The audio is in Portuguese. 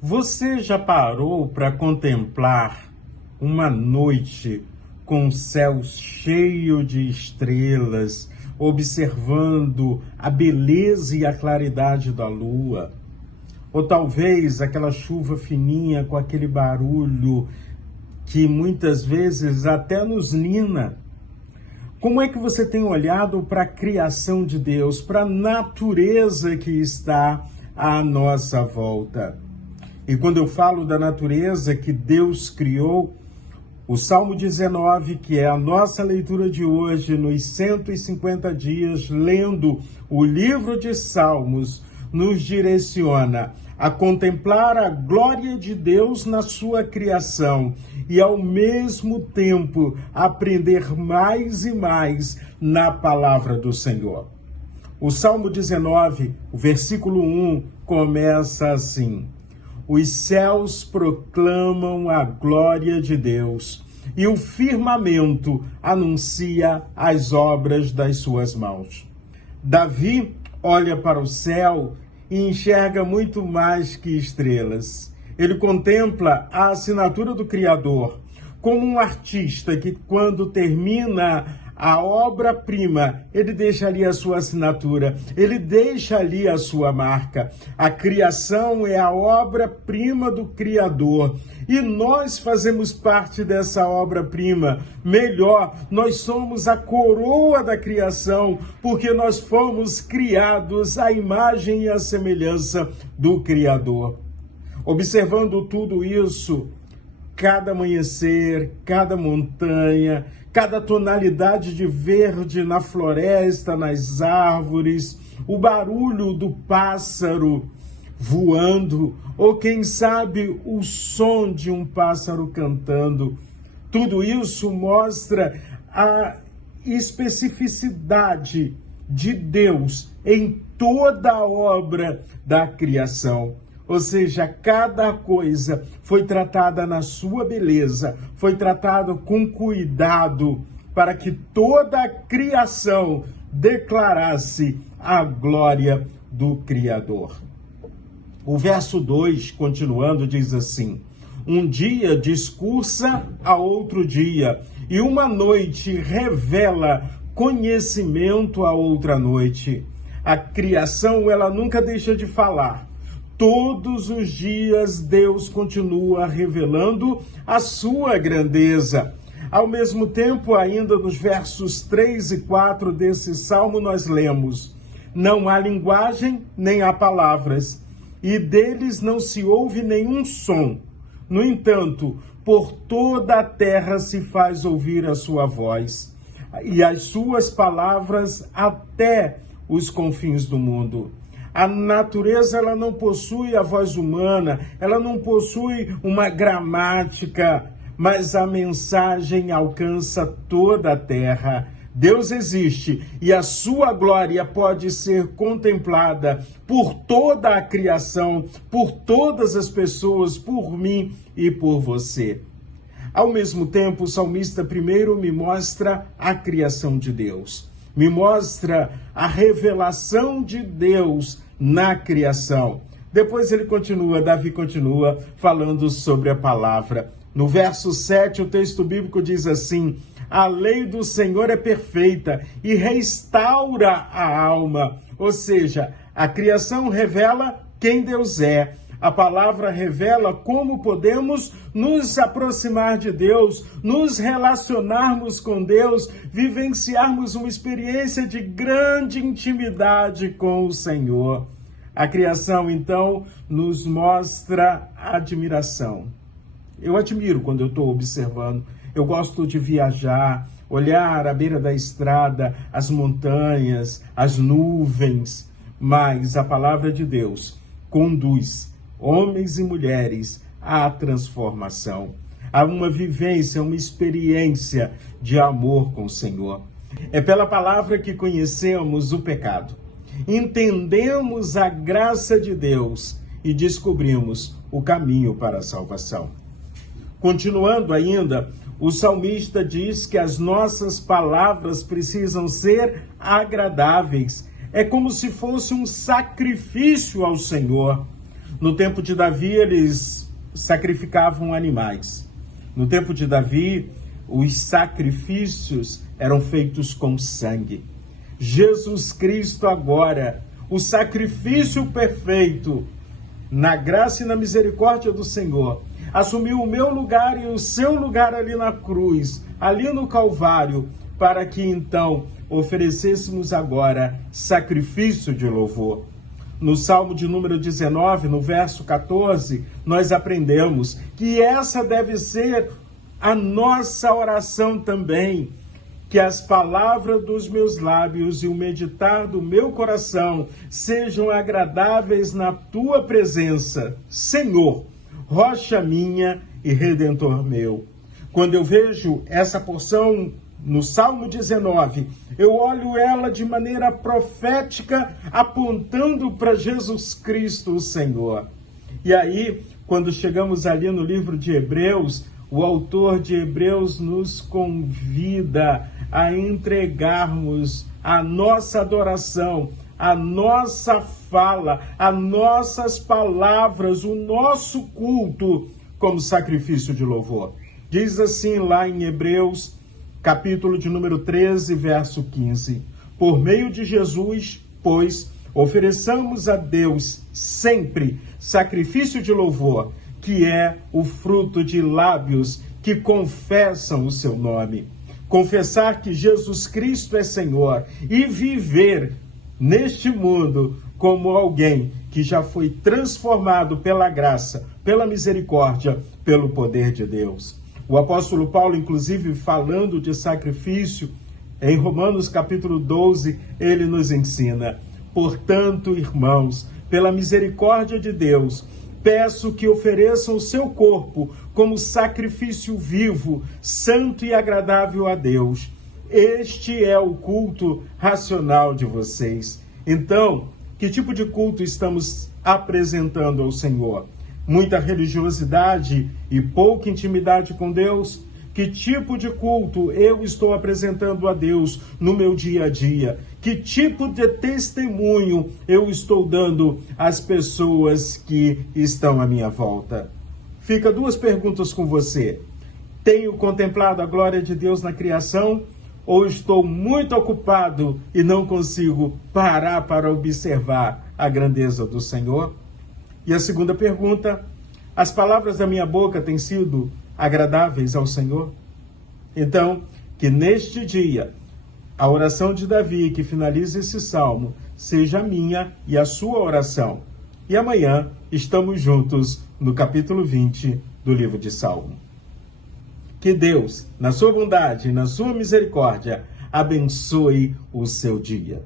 Você já parou para contemplar uma noite com o céu cheio de estrelas, observando a beleza e a claridade da lua? Ou talvez aquela chuva fininha com aquele barulho que muitas vezes até nos nina? Como é que você tem olhado para a criação de Deus, para a natureza que está à nossa volta? E quando eu falo da natureza que Deus criou, o Salmo 19, que é a nossa leitura de hoje, nos 150 dias, lendo o livro de Salmos, nos direciona a contemplar a glória de Deus na sua criação e, ao mesmo tempo, aprender mais e mais na palavra do Senhor. O Salmo 19, o versículo 1, começa assim: Os céus proclamam a glória de Deus, e o firmamento anuncia as obras das suas mãos. Davi olha para o céu e enxerga muito mais que estrelas. Ele contempla a assinatura do Criador, como um artista que, quando termina a obra-prima, ele deixa ali a sua assinatura, ele deixa ali a sua marca. A criação é a obra-prima do Criador e nós fazemos parte dessa obra-prima. Melhor, nós somos a coroa da criação, porque nós fomos criados à imagem e à semelhança do Criador. Observando tudo isso, cada amanhecer, cada montanha, cada tonalidade de verde na floresta, nas árvores, o barulho do pássaro voando, ou quem sabe o som de um pássaro cantando. Tudo isso mostra a especificidade de Deus em toda a obra da criação. Ou seja, cada coisa foi tratada na sua beleza, foi tratada com cuidado para que toda a criação declarasse a glória do Criador. O verso 2, continuando, diz assim: Um dia discursa a outro dia, e uma noite revela conhecimento a outra noite. A criação, ela nunca deixa de falar. Todos os dias Deus continua revelando a sua grandeza. Ao mesmo tempo, ainda nos versos 3 e 4 desse salmo, nós lemos: Não há linguagem, nem há palavras, e deles não se ouve nenhum som. No entanto, por toda a terra se faz ouvir a sua voz, e as suas palavras até os confins do mundo. A natureza, ela não possui a voz humana, ela não possui uma gramática, mas a mensagem alcança toda a terra. Deus existe e a sua glória pode ser contemplada por toda a criação, por todas as pessoas, por mim e por você. Ao mesmo tempo, o salmista primeiro me mostra a criação de Deus, me mostra a revelação de Deus na criação. Depois Davi continua falando sobre a palavra. No verso 7, o texto bíblico diz assim: A lei do Senhor é perfeita e restaura a alma. Ou seja, a criação revela quem Deus é. A palavra revela como podemos nos aproximar de Deus, nos relacionarmos com Deus, vivenciarmos uma experiência de grande intimidade com o Senhor. A criação, então, nos mostra admiração. Eu admiro quando eu estou observando. Eu gosto de viajar, olhar à beira da estrada, as montanhas, as nuvens, mas a palavra de Deus conduz homens e mulheres à transformação, a uma vivência, uma experiência de amor com o Senhor. É pela palavra que conhecemos o pecado, entendemos a graça de Deus e descobrimos o caminho para a salvação. Continuando ainda, o salmista diz que as nossas palavras precisam ser agradáveis. É como se fosse um sacrifício ao Senhor. No tempo de Davi, eles sacrificavam animais. No tempo de Davi, os sacrifícios eram feitos com sangue. Jesus Cristo agora, o sacrifício perfeito, na graça e na misericórdia do Senhor, assumiu o meu lugar e o seu lugar ali na cruz, ali no Calvário, para que então oferecêssemos agora sacrifício de louvor. No Salmo de número 19, no verso 14, nós aprendemos que essa deve ser a nossa oração também, que as palavras dos meus lábios e o meditar do meu coração sejam agradáveis na tua presença, Senhor, rocha minha e redentor meu. Quando eu vejo essa porção no Salmo 19, eu olho ela de maneira profética, apontando para Jesus Cristo, o Senhor. E aí, quando chegamos ali no livro de Hebreus, o autor de Hebreus nos convida a entregarmos a nossa adoração, a nossa fala, as nossas palavras, o nosso culto como sacrifício de louvor. Diz assim lá em Hebreus, capítulo de número 13, verso 15. Por meio de Jesus, pois, ofereçamos a Deus sempre sacrifício de louvor, que é o fruto de lábios que confessam o seu nome. Confessar que Jesus Cristo é Senhor e viver neste mundo como alguém que já foi transformado pela graça, pela misericórdia, pelo poder de Deus. O apóstolo Paulo, inclusive, falando de sacrifício, em Romanos capítulo 12, ele nos ensina: portanto, irmãos, pela misericórdia de Deus, peço que ofereçam o seu corpo como sacrifício vivo, santo e agradável a Deus. Este é o culto racional de vocês. Então, que tipo de culto estamos apresentando ao Senhor? Muita religiosidade e pouca intimidade com Deus? Que tipo de culto eu estou apresentando a Deus no meu dia a dia? Que tipo de testemunho eu estou dando às pessoas que estão à minha volta? Fica duas perguntas com você. Tenho contemplado a glória de Deus na criação ou estou muito ocupado e não consigo parar para observar a grandeza do Senhor? E a segunda pergunta: as palavras da minha boca têm sido agradáveis ao Senhor? Então, que neste dia, a oração de Davi, que finaliza esse salmo, seja a minha e a sua oração. E amanhã estamos juntos no capítulo 20 do livro de Salmo. Que Deus, na sua bondade e na sua misericórdia, abençoe o seu dia.